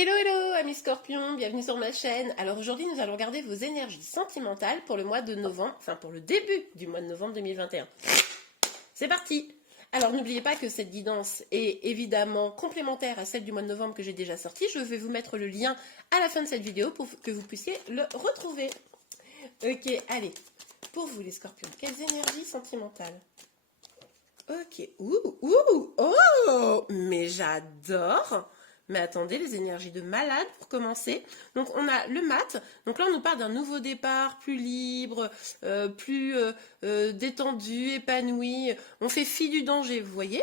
Hello hello amis scorpions, bienvenue sur ma chaîne. Alors aujourd'hui nous allons regarder vos énergies sentimentales pour le mois de novembre, enfin pour le début du mois de novembre 2021. C'est parti. Alors n'oubliez pas que cette guidance est évidemment complémentaire à celle du mois de novembre que j'ai déjà sortie. Je vais vous mettre le lien à la fin de cette vidéo pour que vous puissiez le retrouver. Ok, allez. Pour vous les scorpions, quelles énergies sentimentales? Ok, oh, mais j'adore. Mais attendez, les énergies de malade pour commencer. Donc on a le mat. Donc là on nous parle d'un nouveau départ, plus libre, plus détendu, épanoui. On fait fi du danger, vous voyez.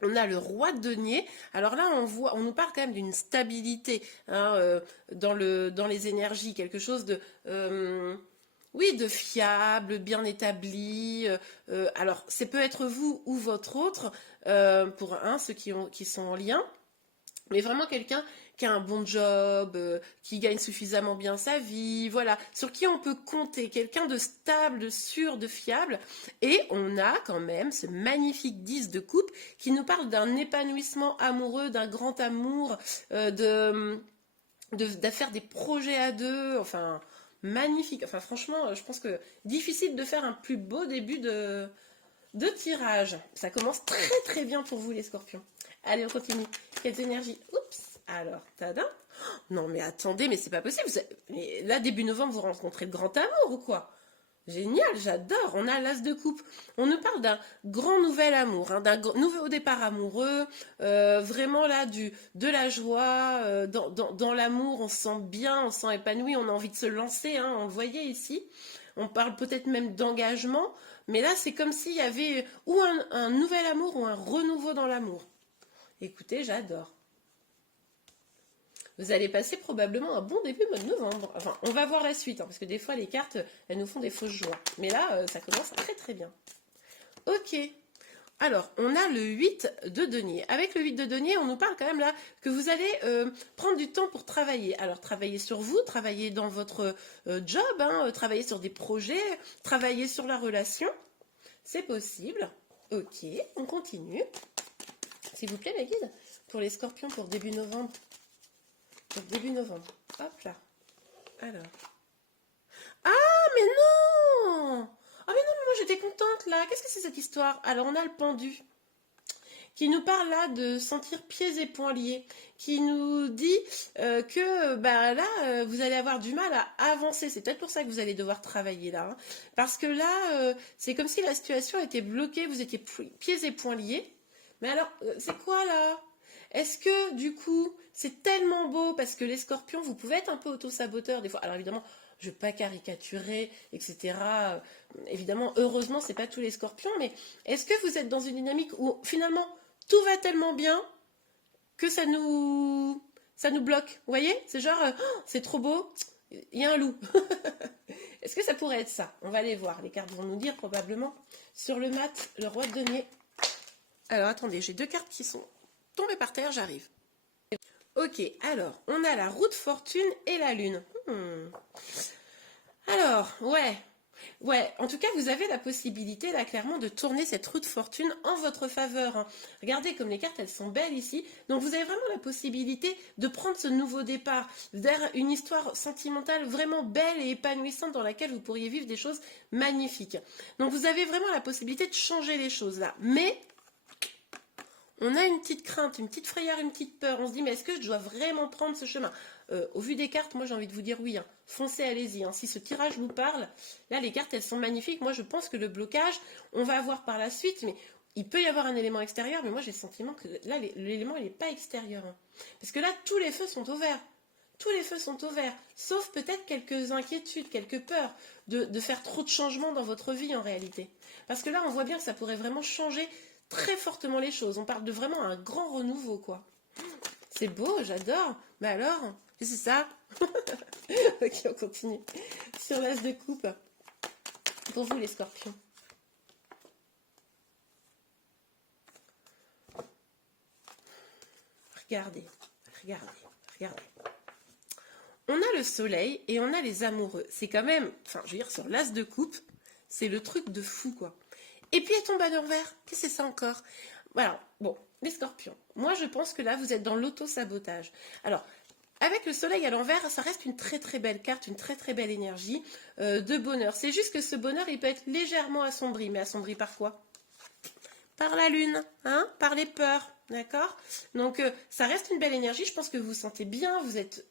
On a le roi de denier. Alors là, on nous parle quand même d'une stabilité hein, dans les énergies, quelque chose de, oui, de fiable, bien établi. Alors, ça peut être vous ou votre autre, pour ceux qui sont en lien. Mais vraiment quelqu'un qui a un bon job, qui gagne suffisamment bien sa vie, voilà, sur qui on peut compter, quelqu'un de stable, de sûr, de fiable. Et on a quand même ce magnifique 10 de coupe qui nous parle d'un épanouissement amoureux, d'un grand amour, de faire des projets à deux, enfin, magnifique. Enfin, franchement, je pense que difficile de faire un plus beau début de tirage. Ça commence très très bien pour vous les scorpions. Allez, on continue. Quelles énergies? Oups. Alors, tada. Non mais attendez, mais c'est pas possible. Mais là, début novembre, vous rencontrez le grand amour ou quoi? Génial, j'adore. On a l'as de coupe. On nous parle d'un grand nouvel amour, hein, d'un nouveau départ amoureux. Vraiment là, de la joie. Dans l'amour, on se sent bien, on se sent épanoui, on a envie de se lancer. Hein, on le voyait ici. On parle peut-être même d'engagement. Mais là, c'est comme s'il y avait ou un nouvel amour ou un renouveau dans l'amour. Écoutez, j'adore. Vous allez passer probablement un bon début mois de novembre. Enfin, on va voir la suite, hein, parce que des fois, les cartes, elles nous font des fausses joies. Mais là, ça commence très très bien. Ok. Alors, on a le 8 de denier. Avec le 8 de denier, on nous parle quand même là que vous allez prendre du temps pour travailler. Alors, travailler sur vous, travailler dans votre job, hein, travailler sur des projets, travailler sur la relation. C'est possible. Ok, on continue. S'il vous plaît, la guide, pour les scorpions pour début novembre. Pour début novembre. Hop là. Alors. Ah, mais non! Ah, mais non, mais moi j'étais contente là. Qu'est-ce que c'est cette histoire? Alors, on a le pendu qui nous parle là de sentir pieds et poings liés, qui nous dit que bah, là, vous allez avoir du mal à avancer. C'est peut-être pour ça que vous allez devoir travailler là. Hein. Parce que là, c'est comme si la situation était bloquée, vous étiez pieds et poings liés. Mais alors, c'est quoi là? Est-ce que du coup, c'est tellement beau parce que les scorpions, vous pouvez être un peu auto-saboteur des fois. Alors évidemment, je ne veux pas caricaturer, etc. Évidemment, heureusement, c'est pas tous les scorpions, mais est-ce que vous êtes dans une dynamique où finalement tout va tellement bien que ça nous bloque? Vous voyez? C'est genre, oh, c'est trop beau, il y a un loup. Est-ce que ça pourrait être ça? On va aller voir. Les cartes vont nous dire probablement. Sur le mat, le roi de denier. Alors attendez, j'ai deux cartes qui sont tombées par terre, j'arrive. Ok, alors, on a la roue de fortune et la lune. Alors, ouais, en tout cas, vous avez la possibilité, là, clairement, de tourner cette roue de fortune en votre faveur. Hein. Regardez comme les cartes, elles sont belles ici. Donc, vous avez vraiment la possibilité de prendre ce nouveau départ vers une histoire sentimentale vraiment belle et épanouissante dans laquelle vous pourriez vivre des choses magnifiques. Donc, vous avez vraiment la possibilité de changer les choses, là. Mais on a une petite crainte, une petite frayeur, une petite peur. On se dit, mais est-ce que je dois vraiment prendre ce chemin? Au vu des cartes, moi j'ai envie de vous dire oui. Hein. Foncez, allez-y. Hein. Si ce tirage vous parle, là les cartes elles sont magnifiques. Moi je pense que le blocage, on va voir par la suite, mais il peut y avoir un élément extérieur, mais moi j'ai le sentiment que là l'élément il n'est pas extérieur. Hein. Parce que là tous les feux sont au vert. Tous les feux sont au vert, sauf peut-être quelques inquiétudes, quelques peurs de faire trop de changements dans votre vie en réalité. Parce que là on voit bien que ça pourrait vraiment changer très fortement les choses. On parle de vraiment un grand renouveau, quoi. C'est beau, j'adore. Mais alors, c'est ça? Ok, on continue. Sur l'as de coupe. Pour vous, les scorpions. Regardez. On a le soleil et on a les amoureux. C'est quand même, enfin, je veux dire, sur l'as de coupe, c'est le truc de fou, quoi. Et puis elle tombe à l'envers. Qu'est-ce que c'est ça encore? Voilà, bon, les scorpions. Moi, je pense que là, vous êtes dans l'auto-sabotage. Alors, avec le soleil à l'envers, ça reste une très très belle carte, une très très belle énergie de bonheur. C'est juste que ce bonheur, il peut être légèrement assombri, mais assombri par quoi? Par la lune, hein, par les peurs, d'accord? Donc ça reste une belle énergie, je pense que vous vous sentez bien, vous êtes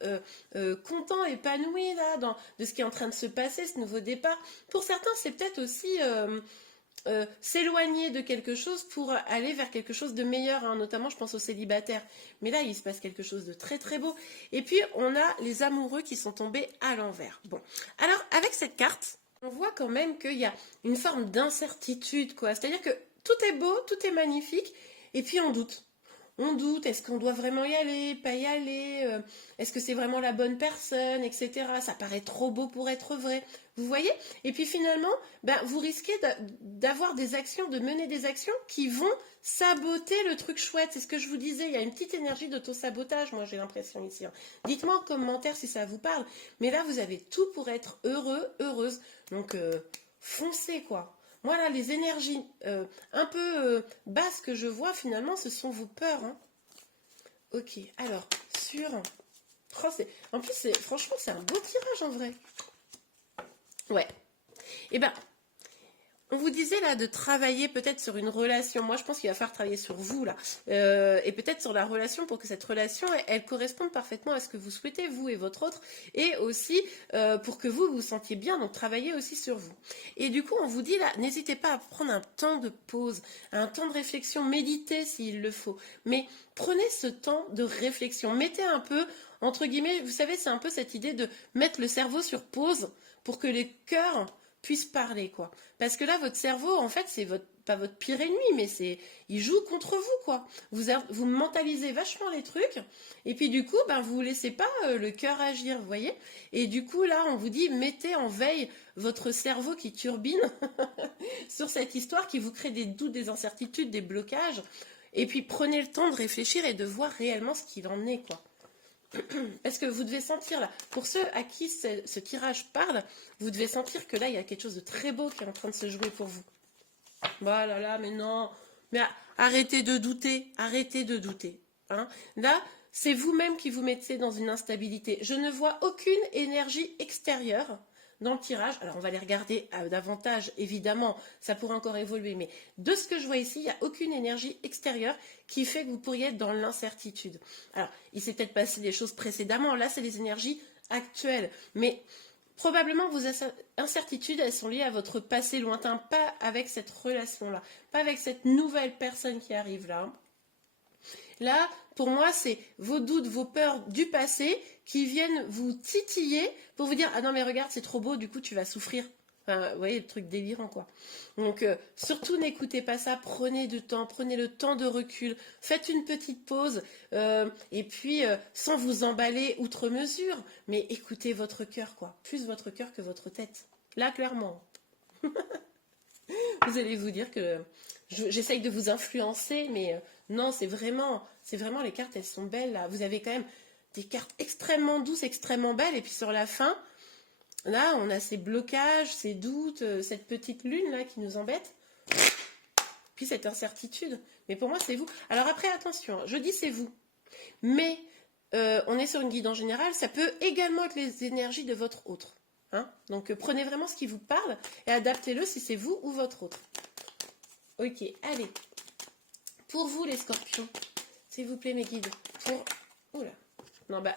content, épanoui là, de ce qui est en train de se passer, ce nouveau départ. Pour certains, c'est peut-être aussi s'éloigner de quelque chose pour aller vers quelque chose de meilleur, hein, notamment je pense aux célibataires. Mais là, il se passe quelque chose de très très beau. Et puis, on a les amoureux qui sont tombés à l'envers. Bon, alors avec cette carte, on voit quand même qu'il y a une forme d'incertitude, quoi. C'est-à-dire que tout est beau, tout est magnifique, et puis on doute. On doute, est-ce qu'on doit vraiment y aller, pas y aller, est-ce que c'est vraiment la bonne personne, etc. Ça paraît trop beau pour être vrai. Vous voyez? Et puis finalement, ben, vous risquez d'avoir des actions, de mener des actions qui vont saboter le truc chouette. C'est ce que je vous disais, il y a une petite énergie d'auto-sabotage, moi j'ai l'impression ici, hein. Dites-moi en commentaire si ça vous parle. Mais là, vous avez tout pour être heureux, heureuse. Donc, foncez quoi. Moi, là, les énergies un peu basses que je vois, finalement, ce sont vos peurs, hein. Ok, alors, sur... Oh, en plus, franchement, c'est un beau tirage, en vrai. Ouais. Eh ben, on vous disait, là, de travailler peut-être sur une relation. Moi, je pense qu'il va falloir travailler sur vous, là. Et peut-être sur la relation pour que cette relation, elle corresponde parfaitement à ce que vous souhaitez, vous et votre autre. Et aussi, pour que vous vous sentiez bien. Donc, travaillez aussi sur vous. Et du coup, on vous dit, là, n'hésitez pas à prendre un temps de pause, un temps de réflexion, méditez s'il le faut. Mais prenez ce temps de réflexion. Mettez un peu, entre guillemets, vous savez, c'est un peu cette idée de mettre le cerveau sur pause pour que les cœurs puissent parler, quoi. Parce que là, votre cerveau, en fait, c'est pas votre pire ennemi, mais il joue contre vous, quoi. Vous mentalisez vachement les trucs, et puis du coup, ben, vous laissez pas le cœur agir, vous voyez. Et du coup, là, on vous dit, mettez en veille votre cerveau qui turbine sur cette histoire qui vous crée des doutes, des incertitudes, des blocages, et puis prenez le temps de réfléchir et de voir réellement ce qu'il en est, quoi. Parce que vous devez sentir là, pour ceux à qui ce tirage parle, vous devez sentir que là, il y a quelque chose de très beau qui est en train de se jouer pour vous. Bah là là, mais non, mais arrêtez de douter, arrêtez de douter. Hein. Là, c'est vous-même qui vous mettez dans une instabilité. Je ne vois aucune énergie extérieure dans le tirage. Alors, on va les regarder davantage, évidemment, ça pourrait encore évoluer, mais de ce que je vois ici, il n'y a aucune énergie extérieure qui fait que vous pourriez être dans l'incertitude. Alors, il s'est peut-être passé des choses précédemment, là, c'est les énergies actuelles, mais probablement vos incertitudes, elles sont liées à votre passé lointain, pas avec cette relation-là, pas avec cette nouvelle personne qui arrive là. Là, pour moi, c'est vos doutes, vos peurs du passé qui viennent vous titiller pour vous dire « Ah non, mais regarde, c'est trop beau, du coup, tu vas souffrir. » Enfin, vous voyez, le truc délirant, quoi. Donc, surtout, n'écoutez pas ça. Prenez du temps, prenez le temps de recul. Faites une petite pause. Et puis, sans vous emballer outre mesure. Mais écoutez votre cœur, quoi. Plus votre cœur que votre tête. Là, clairement. Vous allez vous dire que j'essaye de vous influencer, mais non, c'est vraiment les cartes, elles sont belles là. Vous avez quand même des cartes extrêmement douces, extrêmement belles, et puis sur la fin, là, on a ces blocages, ces doutes, cette petite lune là qui nous embête, puis cette incertitude. Mais pour moi, c'est vous. Alors après, attention, je dis c'est vous, mais on est sur une guide en général, ça peut également être les énergies de votre autre. Hein. Donc prenez vraiment ce qui vous parle et adaptez-le si c'est vous ou votre autre. Ok, allez. Pour vous les scorpions, s'il vous plaît mes guides. Oula. Non bah,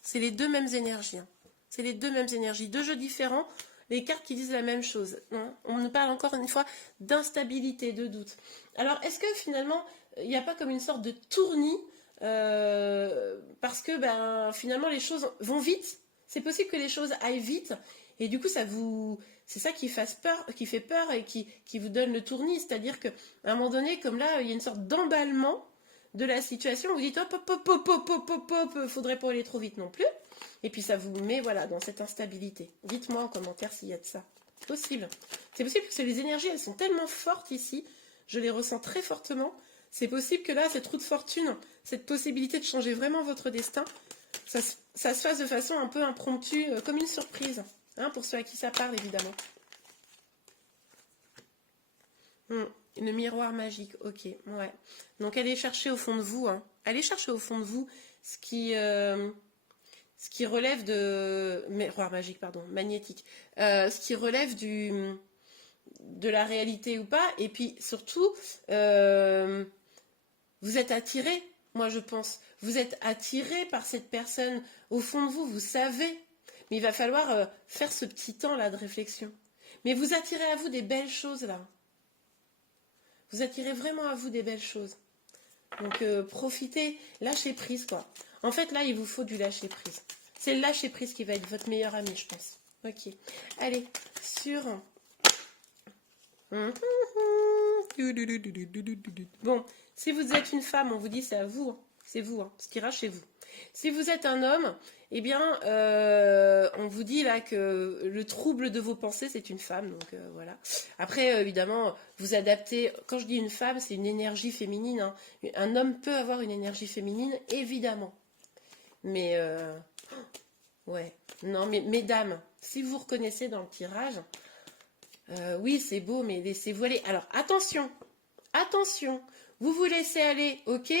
c'est les deux mêmes énergies. Hein. C'est les deux mêmes énergies. Deux jeux différents, les cartes qui disent la même chose. Hein. On nous parle encore une fois d'instabilité, de doute. Alors est-ce que finalement, il n'y a pas comme une sorte de tournis parce que ben, finalement les choses vont vite. C'est possible que les choses aillent vite et du coup c'est ça qui fait peur et qui vous donne le tournis, c'est-à-dire qu'à un moment donné, comme là, il y a une sorte d'emballement de la situation, vous dites hop, hop, hop, hop, hop, hop, hop, faudrait pas aller trop vite non plus, et puis ça vous met voilà dans cette instabilité. Dites-moi en commentaire s'il y a de ça. C'est possible parce que les énergies, elles sont tellement fortes ici, je les ressens très fortement. C'est possible que là, cette roue de fortune, cette possibilité de changer vraiment votre destin, ça se fasse de façon un peu impromptue, comme une surprise. Hein, pour ceux à qui ça parle, évidemment. Le miroir magique, ok, ouais. Donc allez chercher au fond de vous, hein. Allez chercher au fond de vous ce qui relève de... Miroir magique, pardon, magnétique. Ce qui relève de la réalité ou pas. Et puis surtout, vous êtes attiré, moi je pense. Vous êtes attiré par cette personne. Au fond de vous, vous savez. Mais il va falloir faire ce petit temps là de réflexion. Mais vous attirez à vous des belles choses là. Vous attirez vraiment à vous des belles choses. Donc profitez, lâchez prise quoi. En fait là, il vous faut du lâcher prise. C'est le lâcher prise qui va être votre meilleur ami, je pense. Ok. Allez, sur... Bon, si vous êtes une femme, on vous dit c'est à vous. Hein. C'est vous, hein, ce qui ira chez vous. Si vous êtes un homme, eh bien, on vous dit là que le trouble de vos pensées, c'est une femme. Donc voilà. Après, évidemment, vous adaptez. Quand je dis une femme, c'est une énergie féminine. Hein. Un homme peut avoir une énergie féminine, évidemment. Mais, ouais. Non, mais mesdames, si vous reconnaissez dans le tirage, oui, c'est beau, mais laissez-vous aller. Alors, attention, attention. Vous vous laissez aller, ok,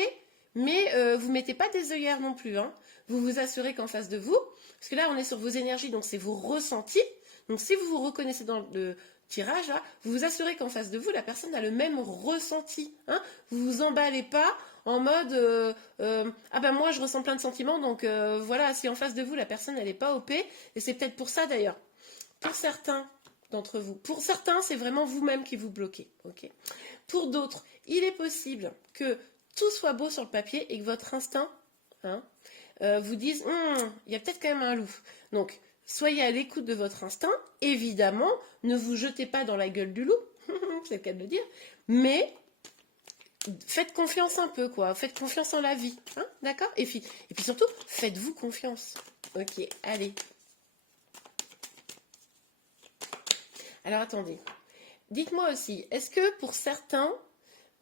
mais vous ne mettez pas des œillères non plus. Hein. Vous vous assurez qu'en face de vous, parce que là, on est sur vos énergies, donc c'est vos ressentis. Donc, si vous vous reconnaissez dans le tirage, là, vous vous assurez qu'en face de vous, la personne a le même ressenti. Hein. Vous ne vous emballez pas en mode ah ben moi, je ressens plein de sentiments, donc voilà, si en face de vous, la personne, elle n'est pas OP, et c'est peut-être pour ça d'ailleurs. Pour certains d'entre vous, pour certains, c'est vraiment vous-même qui vous bloquez. Ok. Pour d'autres, il est possible que tout soit beau sur le papier et que votre instinct vous dise il y a peut-être quand même un loup. Donc, soyez à l'écoute de votre instinct. Évidemment, ne vous jetez pas dans la gueule du loup, c'est le cas de le dire, mais faites confiance un peu, quoi. Faites confiance en la vie, hein, d'accord ? Et puis surtout, faites-vous confiance. Ok, allez. Alors, attendez. Dites-moi aussi, est-ce que pour certains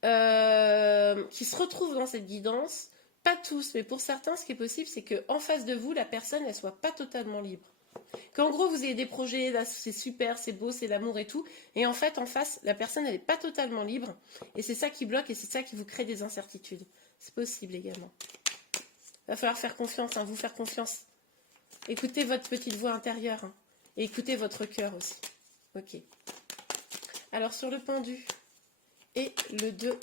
qui se retrouvent dans cette guidance, pas tous, mais pour certains, ce qui est possible, c'est qu'en face de vous, la personne, elle soit pas totalement libre. Qu'en gros, vous ayez des projets, là, c'est super, c'est beau, c'est l'amour et tout, et en fait, en face, la personne, elle n'est pas totalement libre, et c'est ça qui bloque, et c'est ça qui vous crée des incertitudes. C'est possible également. Il va falloir faire confiance, hein, vous faire confiance. Écoutez votre petite voix intérieure, hein, et écoutez votre cœur aussi. Ok. Alors, sur le pendu et le 2.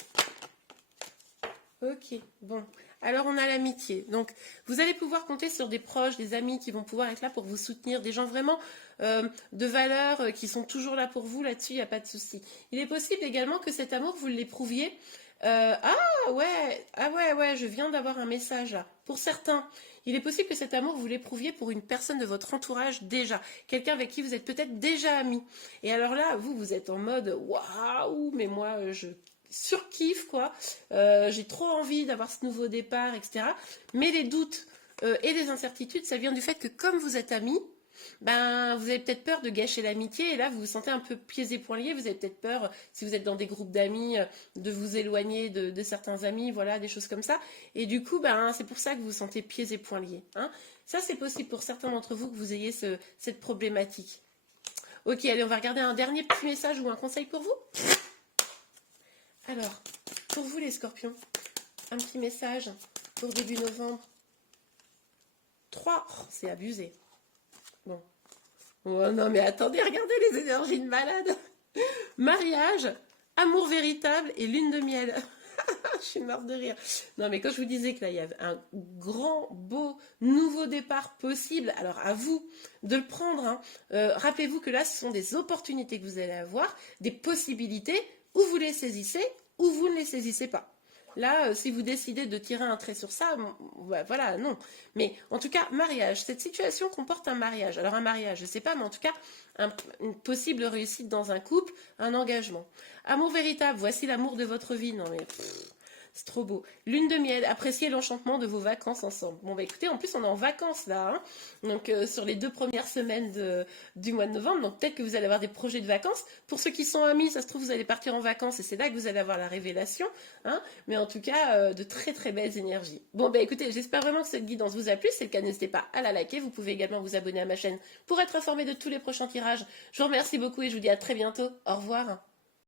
Ok, bon. Alors, on a l'amitié. Donc, vous allez pouvoir compter sur des proches, des amis qui vont pouvoir être là pour vous soutenir, des gens vraiment de valeur qui sont toujours là pour vous. Là-dessus, il n'y a pas de souci. Il est possible également que cet amour, vous l'éprouviez. Ah ouais, je viens d'avoir un message là. Pour certains, il est possible que cet amour, vous l'éprouviez pour une personne de votre entourage déjà. Quelqu'un avec qui vous êtes peut-être déjà amis. Et alors là, vous êtes en mode waouh, mais moi, je surkiffe quoi. J'ai trop envie d'avoir ce nouveau départ, etc. Mais les doutes et les incertitudes, ça vient du fait que comme vous êtes amis, ben, vous avez peut-être peur de gâcher l'amitié et là vous vous sentez un peu pieds et poings liés, vous avez peut-être peur, si vous êtes dans des groupes d'amis, de vous éloigner de certains amis, voilà, des choses comme ça. Et du coup, ben, c'est pour ça que vous vous sentez pieds et poings liés. Hein. Ça, c'est possible pour certains d'entre vous que vous ayez cette problématique. Ok, allez, on va regarder un dernier petit message ou un conseil pour vous. Alors, pour vous les scorpions, un petit message pour début novembre. 3, oh, c'est abusé. Bon. Oh non, mais attendez, regardez les énergies de malade. Mariage, amour véritable et lune de miel. Je suis morte de rire. Non, mais quand je vous disais que là, il y avait un grand, beau, nouveau départ possible, alors à vous de le prendre. Hein. Rappelez-vous que là, ce sont des opportunités que vous allez avoir, des possibilités, ou vous les saisissez, ou vous ne les saisissez pas. Là, si vous décidez de tirer un trait sur ça, bah, voilà, non. Mais en tout cas, mariage. Cette situation comporte un mariage. Alors un mariage, je ne sais pas, mais en tout cas, une possible réussite dans un couple, un engagement. Amour véritable, voici l'amour de votre vie. Non mais... c'est trop beau. Lune de miel, appréciez l'enchantement de vos vacances ensemble. Bon, bah écoutez, en plus, on est en vacances là. Hein, donc, sur les 2 premières semaines du mois de novembre. Donc, peut-être que vous allez avoir des projets de vacances. Pour ceux qui sont amis, ça se trouve, vous allez partir en vacances et c'est là que vous allez avoir la révélation. Hein, mais en tout cas, de très très belles énergies. Bon, bah écoutez, j'espère vraiment que cette guidance vous a plu. Si c'est le cas, n'hésitez pas à la liker. Vous pouvez également vous abonner à ma chaîne pour être informé de tous les prochains tirages. Je vous remercie beaucoup et je vous dis à très bientôt. Au revoir.